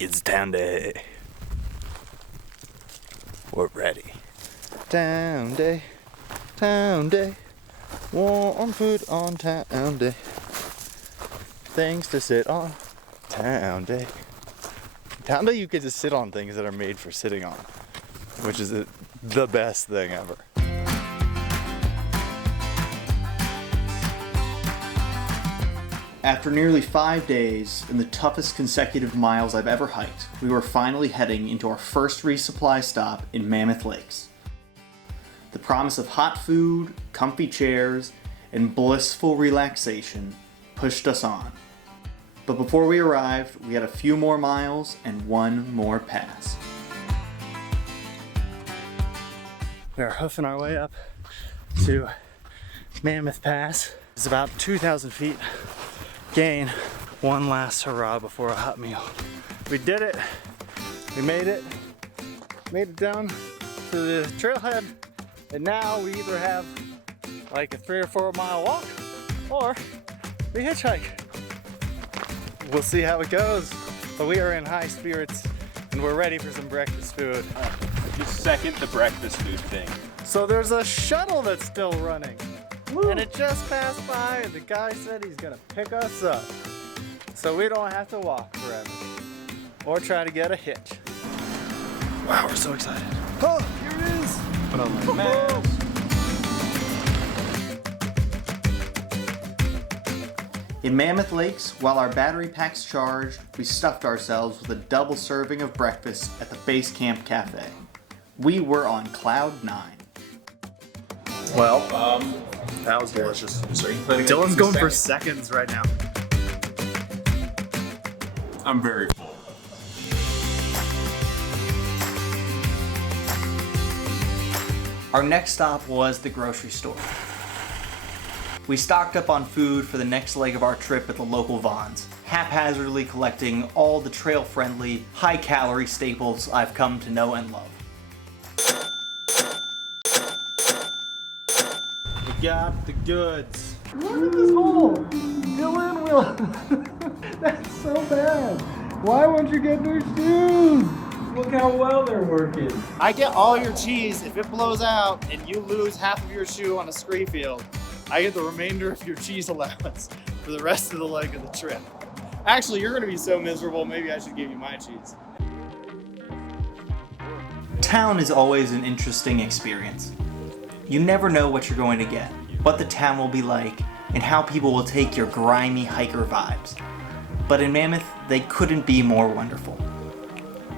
It's town day. We're ready. Town day, warm food on town day. Things to sit on, town day. Town day, you get to sit on things that are made for sitting on, which is the best thing ever. After nearly 5 days and the toughest consecutive miles I've ever hiked, we were finally heading into our first resupply stop in Mammoth Lakes. The promise of hot food, comfy chairs, and blissful relaxation pushed us on. But before we arrived, we had a few more miles and one more pass. We are hoofing our way up to Mammoth Pass. It's about 2,000 feet. Gain one last hurrah before a hot meal. We did it. We made it down to the trailhead, and now we either have like a 3 or 4 mile walk or we hitchhike. We'll see how it goes, but we are in high spirits and we're ready for some breakfast food. Just second the breakfast food thing. So there's a shuttle that's still running. Woo. And it just passed by and the guy said he's gonna pick us up. So we don't have to walk forever. Or try to get a hitch. Wow, we're so excited. Oh, here it is! Put on my mask. In Mammoth Lakes, while our battery packs charged, we stuffed ourselves with a double serving of breakfast at the Base Camp Cafe. We were on cloud 9. Well, that was delicious. So are you planning Dylan's going for seconds right now. I'm very full. Our next stop was the grocery store. We stocked up on food for the next leg of our trip at the local Vons, haphazardly collecting all the trail-friendly, high-calorie staples I've come to know and love. We got the goods. Look at this hole! Dylan will... That's so bad. Why won't you get new shoes? Look how well they're working. I get all your cheese. If it blows out and you lose half of your shoe on a scree field, I get the remainder of your cheese allowance for the rest of the leg of the trip. Actually, you're gonna be so miserable, maybe I should give you my cheese. Town is always an interesting experience. You never know what you're going to get, what the town will be like, and how people will take your grimy hiker vibes. But in Mammoth, they couldn't be more wonderful.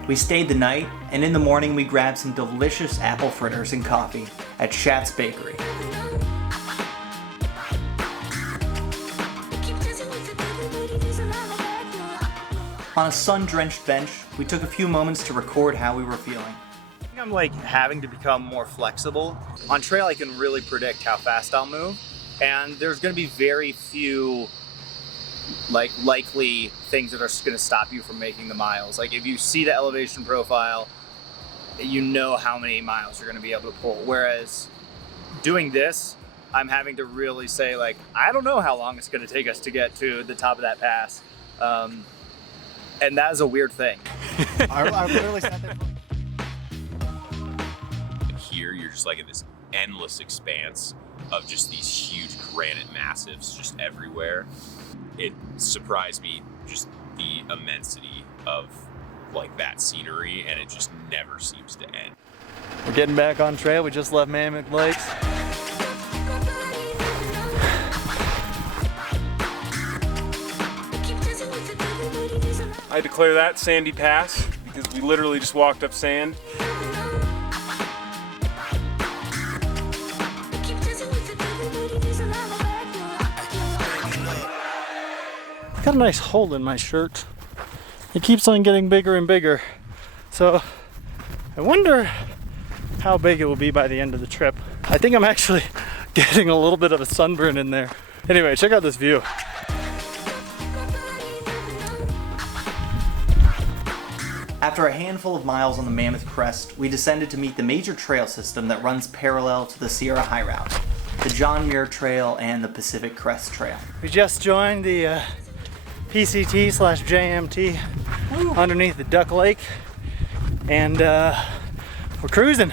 We stayed the night, and in the morning we grabbed some delicious apple fritters and coffee at Schatz's Bakery. On a sun-drenched bench, we took a few moments to record how we were feeling. I think I'm like having to become more flexible. On trail, I can really predict how fast I'll move, and there's gonna be very few likely things that are gonna stop you from making the miles. Like if you see the elevation profile, you know how many miles you're gonna be able to pull. Whereas doing this, I'm having to really say like, I don't know how long it's gonna take us to get to the top of that pass. And that is a weird thing. I literally sat there. Here, you're just like in this endless expanse of just these huge granite massives just everywhere. It surprised me just the immensity of like that scenery, and it just never seems to end. We're getting back on trail. We just left Mammoth Lakes. I had to clear that sandy pass because we literally just walked up sand. Got a nice hole in my shirt. It keeps on getting bigger and bigger. So I wonder how big it will be by the end of the trip. I think I'm actually getting a little bit of a sunburn in there. Anyway, check out this view. After a handful of miles on the Mammoth Crest, we descended to meet the major trail system that runs parallel to the Sierra High Route, the John Muir Trail and the Pacific Crest Trail. We just joined the PCT/JMT underneath the Duck Lake, and we're cruising.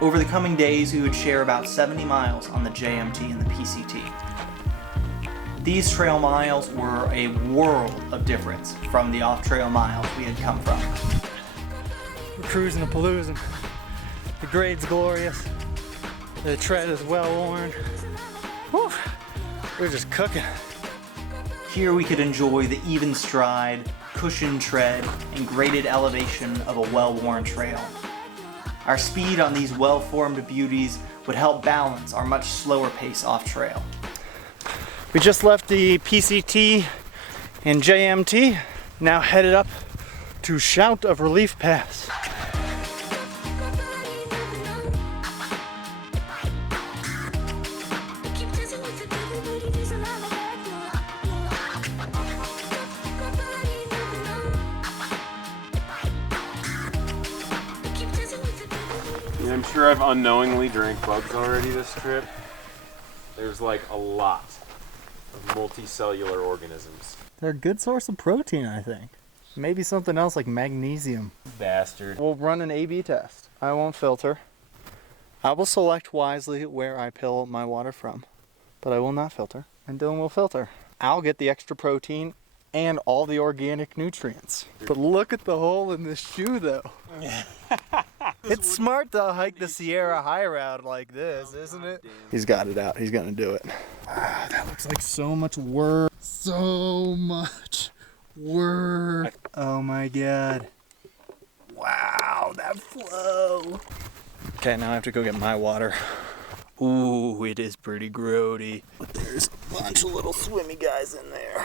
Over the coming days, we would share about 70 miles on the JMT and the PCT. These trail miles were a world of difference from the off-trail miles we had come from. We're cruising and paloozing. The grade's glorious. The tread is well worn. Whew. We're just cooking. Here we could enjoy the even stride, cushioned tread, and graded elevation of a well-worn trail. Our speed on these well-formed beauties would help balance our much slower pace off-trail. We just left the PCT and JMT, now headed up to Shout of Relief Pass. I'm sure I've unknowingly drank bugs already this trip. There's like a lot of multicellular organisms. They're a good source of protein, I think. Maybe something else like magnesium. Bastard. We'll run an A/B test. I won't filter. I will select wisely where I pill my water from, but I will not filter, and Dylan will filter. I'll get the extra protein and all the organic nutrients. But look at the hole in this shoe, though. It's smart to hike the Sierra High route like this, isn't it? He's got it out. He's gonna do it. That looks like so much work. So much work. Oh my god. Wow, that flow. Okay, now I have to go get my water. Ooh, it is pretty grody. But there's a bunch of little swimmy guys in there.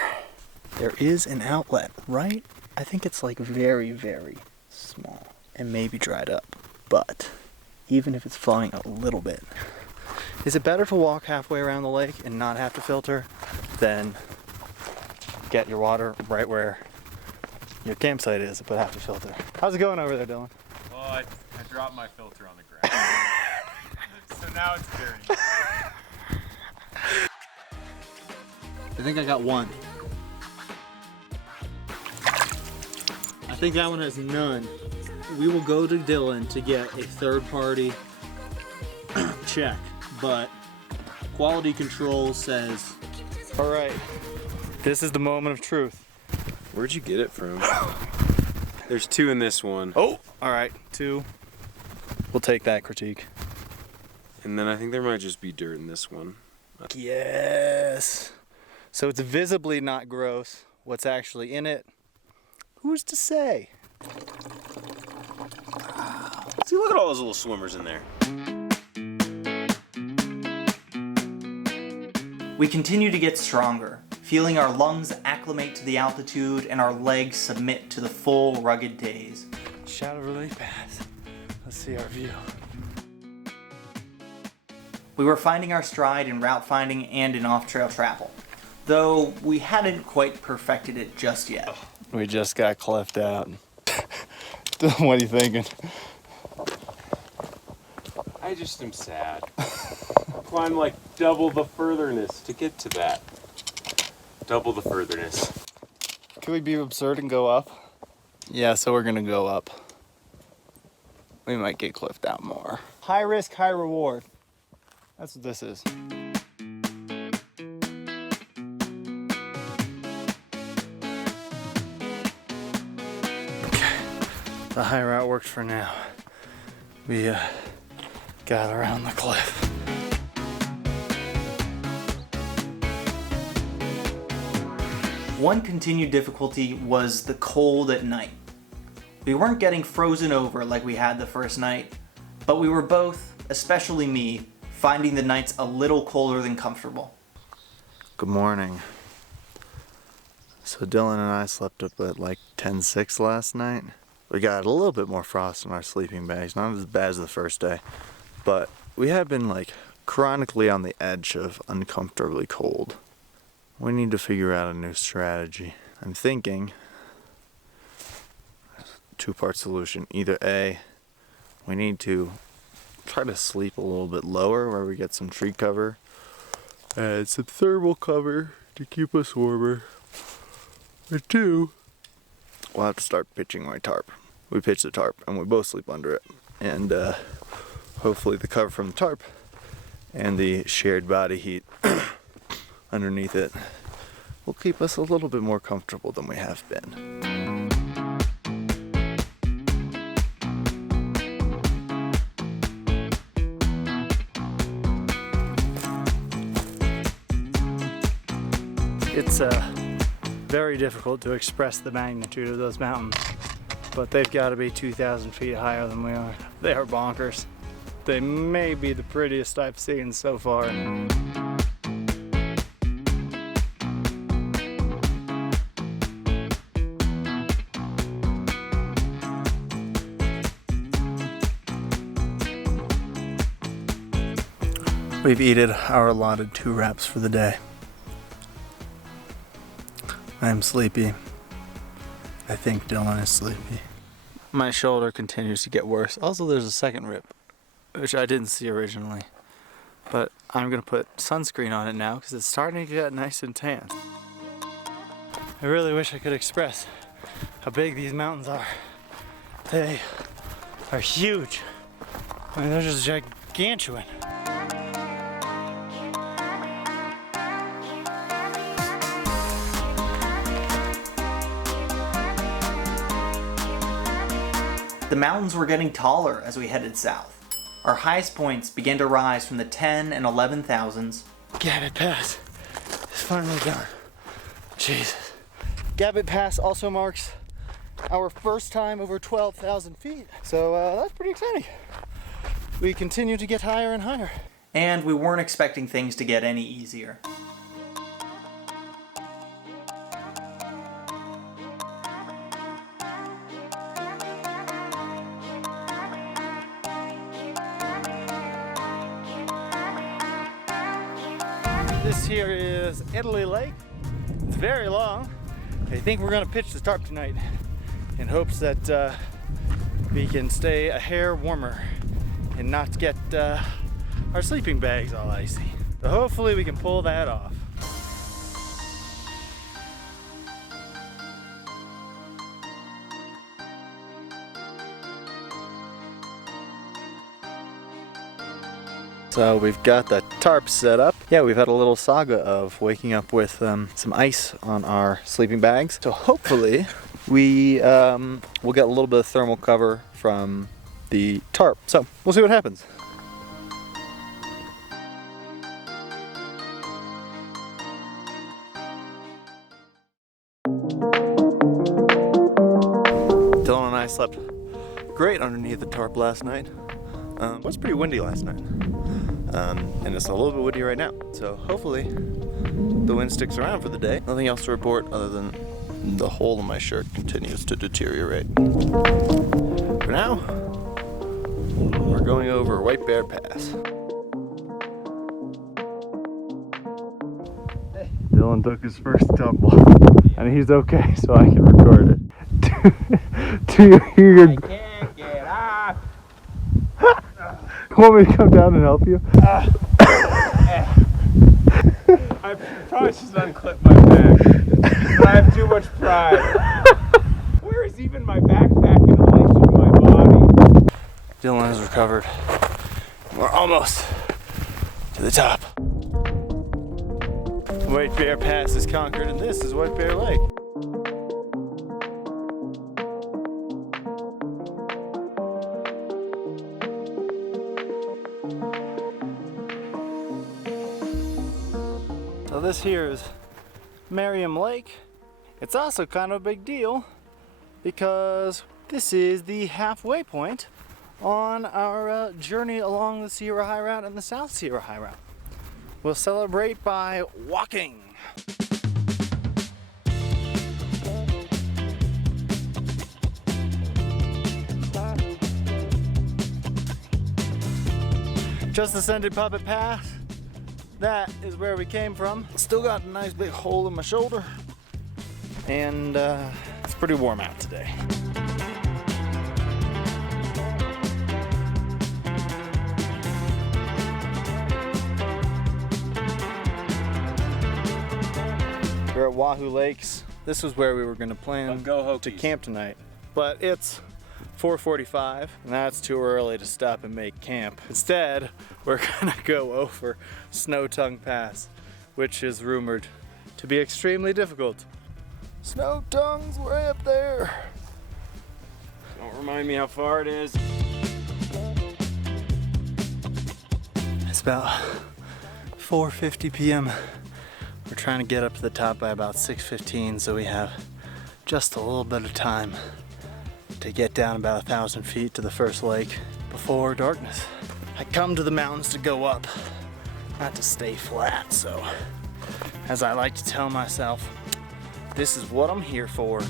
There is an outlet, right? I think it's like very, very small and maybe dried up. But even if it's flowing a little bit, is it better to walk halfway around the lake and not have to filter than get your water right where your campsite is but have to filter? How's it going over there, Dylan? Well, I dropped my filter on the ground. So now it's dirty. I think I got one. I think that one has none. We will go to Dylan to get a third-party check, but quality control says, all right, this is the moment of truth. Where'd you get it from? There's two in this one. Oh, all right, two. We'll take that critique. And then I think there might just be dirt in this one. Yes. So it's visibly not gross. What's actually in it? Who's to say? See, look at all those little swimmers in there. We continue to get stronger, feeling our lungs acclimate to the altitude and our legs submit to the full rugged days. Shout of Relief Pass. Let's see our view. We were finding our stride in route finding and in off-trail travel, though we hadn't quite perfected it just yet. We just got cleft out. What are you thinking? I just am sad. Climb like double the furtherness to get to that. Double the furtherness. Could we be absurd and go up? Yeah, so we're gonna go up. We might get cliffed out more. High risk, high reward. That's what this is. Okay, the high route worked for now. We got around the cliff. One continued difficulty was the cold at night. We weren't getting frozen over like we had the first night, but we were both, especially me, finding the nights a little colder than comfortable. Good morning. So Dylan and I slept up at like 10:06 last night. We got a little bit more frost in our sleeping bags, not as bad as the first day, but we have been like chronically on the edge of uncomfortably cold. We need to figure out a new strategy. I'm thinking two-part solution. Either A, we need to try to sleep a little bit lower where we get some tree cover and some thermal cover to keep us warmer. And two, we'll have to start pitching my tarp. We pitch the tarp and we both sleep under it. And hopefully the cover from the tarp and the shared body heat underneath it will keep us a little bit more comfortable than we have been. It's very difficult to express the magnitude of those mountains, but they've got to be 2,000 feet higher than we are. They are bonkers. They may be the prettiest I've seen so far. We've eaten our allotted 2 wraps for the day. I'm sleepy. I think Dylan is sleepy. My shoulder continues to get worse. Also, there's a second rip, which I didn't see originally. But I'm gonna put sunscreen on it now because it's starting to get nice and tan. I really wish I could express how big these mountains are. They are huge. I mean, they're just gargantuan. The mountains were getting taller as we headed south. Our highest points began to rise from the 10 and 11,000s. Gabbett Pass is finally done. Jesus. Gabbett Pass also marks our first time over 12,000 feet. So that's pretty exciting. We continue to get higher and higher. And we weren't expecting things to get any easier. This here is Italy Lake. It's very long. I think we're gonna pitch the tarp tonight in hopes that we can stay a hair warmer and not get our sleeping bags all icy. So hopefully we can pull that off. So we've got the tarp set up. Yeah, we've had a little saga of waking up with some ice on our sleeping bags. So hopefully we will get a little bit of thermal cover from the tarp. So we'll see what happens. Dylan and I slept great underneath the tarp last night. It was pretty windy last night. And it's a little bit windy right now. So hopefully the wind sticks around for the day. Nothing else to report other than the hole in my shirt continues to deteriorate. For now, we're going over White Bear Pass. Dylan took his first tumble, and he's okay, so I can record it. Do you hear your... I can't get off. Want me to come down and help you? I probably should unclip my back, but I have too much pride. Where is even my backpack in relation to my body? Dylan has recovered. We're almost to the top. White Bear Pass is conquered, and this is White Bear Lake. So this here is Merriam Lake. It's also kind of a big deal because this is the halfway point on our journey along the Sierra High Route and the South Sierra High Route. We'll celebrate by walking. Just ascended Puppet Pass. That is where we came from. Still got a nice big hole in my shoulder. And it's pretty warm out today. We're at Wahoo Lakes. This was where we were going to plan Go to Hokies. camp tonight. But it's 4:45, and that's too early to stop and make camp. Instead, we're gonna go over Snow Tongue Pass, which is rumored to be extremely difficult. Snow Tongue's way up there. Don't remind me how far it is. It's about 4:50 p.m. We're trying to get up to the top by about 6:15, so we have just a little bit of time to get down about 1,000 feet to the first lake before darkness. I come to the mountains to go up, not to stay flat, so as I like to tell myself, this is what I'm here for.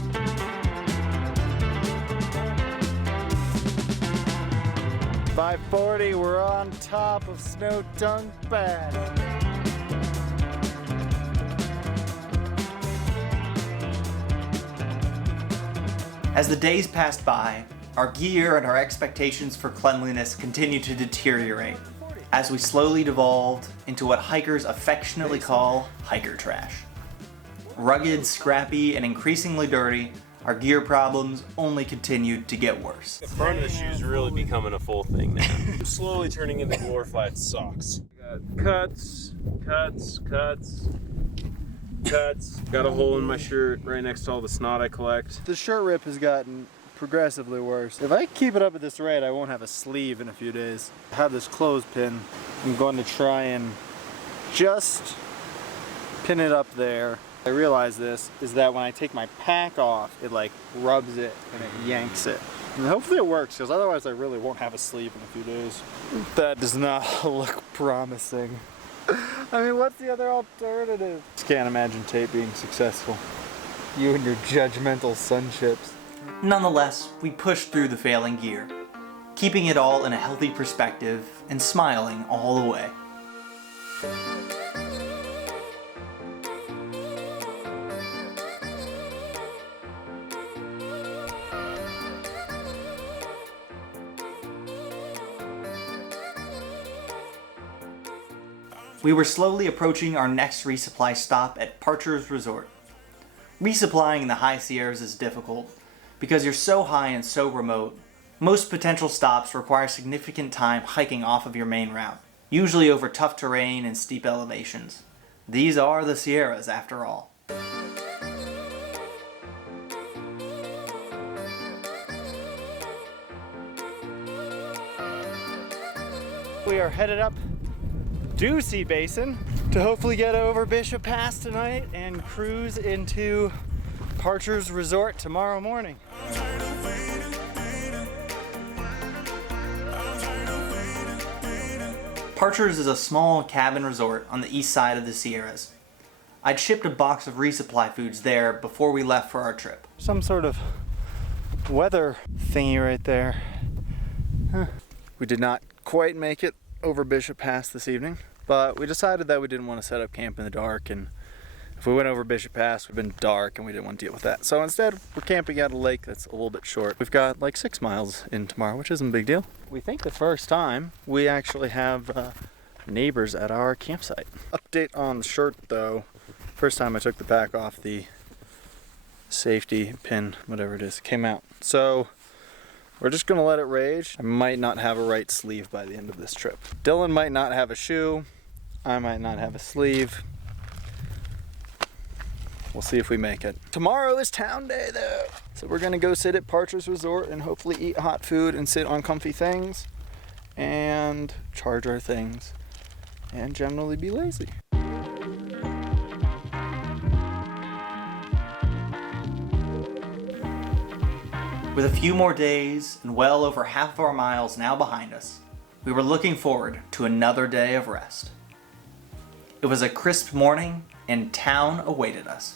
.540, we're on top of Snow Tongue Pass. As the days passed by, our gear and our expectations for cleanliness continued to deteriorate as we slowly devolved into what hikers affectionately call hiker trash. Rugged, scrappy, and increasingly dirty, our gear problems only continued to get worse. The front of the shoe's really becoming a full thing now. I'm slowly turning into glorified socks. Got cuts. Got a hole in my shirt right next to all the snot I collect. The shirt rip has gotten progressively worse. If I keep it up at this rate, I won't have a sleeve in a few days. I have this clothespin. I'm going to try and just pin it up there. I realize this is that when I take my pack off, it like rubs it and it yanks it. And hopefully it works, because otherwise I really won't have a sleeve in a few days. That does not look promising. I mean, what's the other alternative? Just can't imagine tape being successful. You and your judgmental sun chips. Nonetheless, we pushed through the failing gear, keeping it all in a healthy perspective and smiling all the way. We were slowly approaching our next resupply stop at Parcher's Resort. Resupplying in the high Sierras is difficult because you're so high and so remote. Most potential stops require significant time hiking off of your main route, usually over tough terrain and steep elevations. These are the Sierras after all. We are headed up Ducey Basin to hopefully get over Bishop Pass tonight and cruise into Parcher's Resort tomorrow morning. Parcher's is a small cabin resort on the east side of the Sierras. I'd shipped a box of resupply foods there before we left for our trip. Some sort of weather thingy right there. Huh. We did not quite make it over Bishop Pass this evening, but we decided that we didn't want to set up camp in the dark, and if we went over Bishop Pass, it would have been dark and we didn't want to deal with that. So instead, we're camping at a lake that's a little bit short. We've got like 6 miles in tomorrow, which isn't a big deal. We think the first time we actually have neighbors at our campsite. Update on the shirt though. First time I took the pack off, the safety pin, whatever it is, came out. So we're just gonna let it rage. I might not have a right sleeve by the end of this trip. Dylan might not have a shoe. I might not have a sleeve. We'll see if we make it. Tomorrow is town day though. So we're gonna go sit at Parcher's Resort and hopefully eat hot food and sit on comfy things and charge our things and generally be lazy. With a few more days and well over half of our miles now behind us, we were looking forward to another day of rest. It was a crisp morning and town awaited us.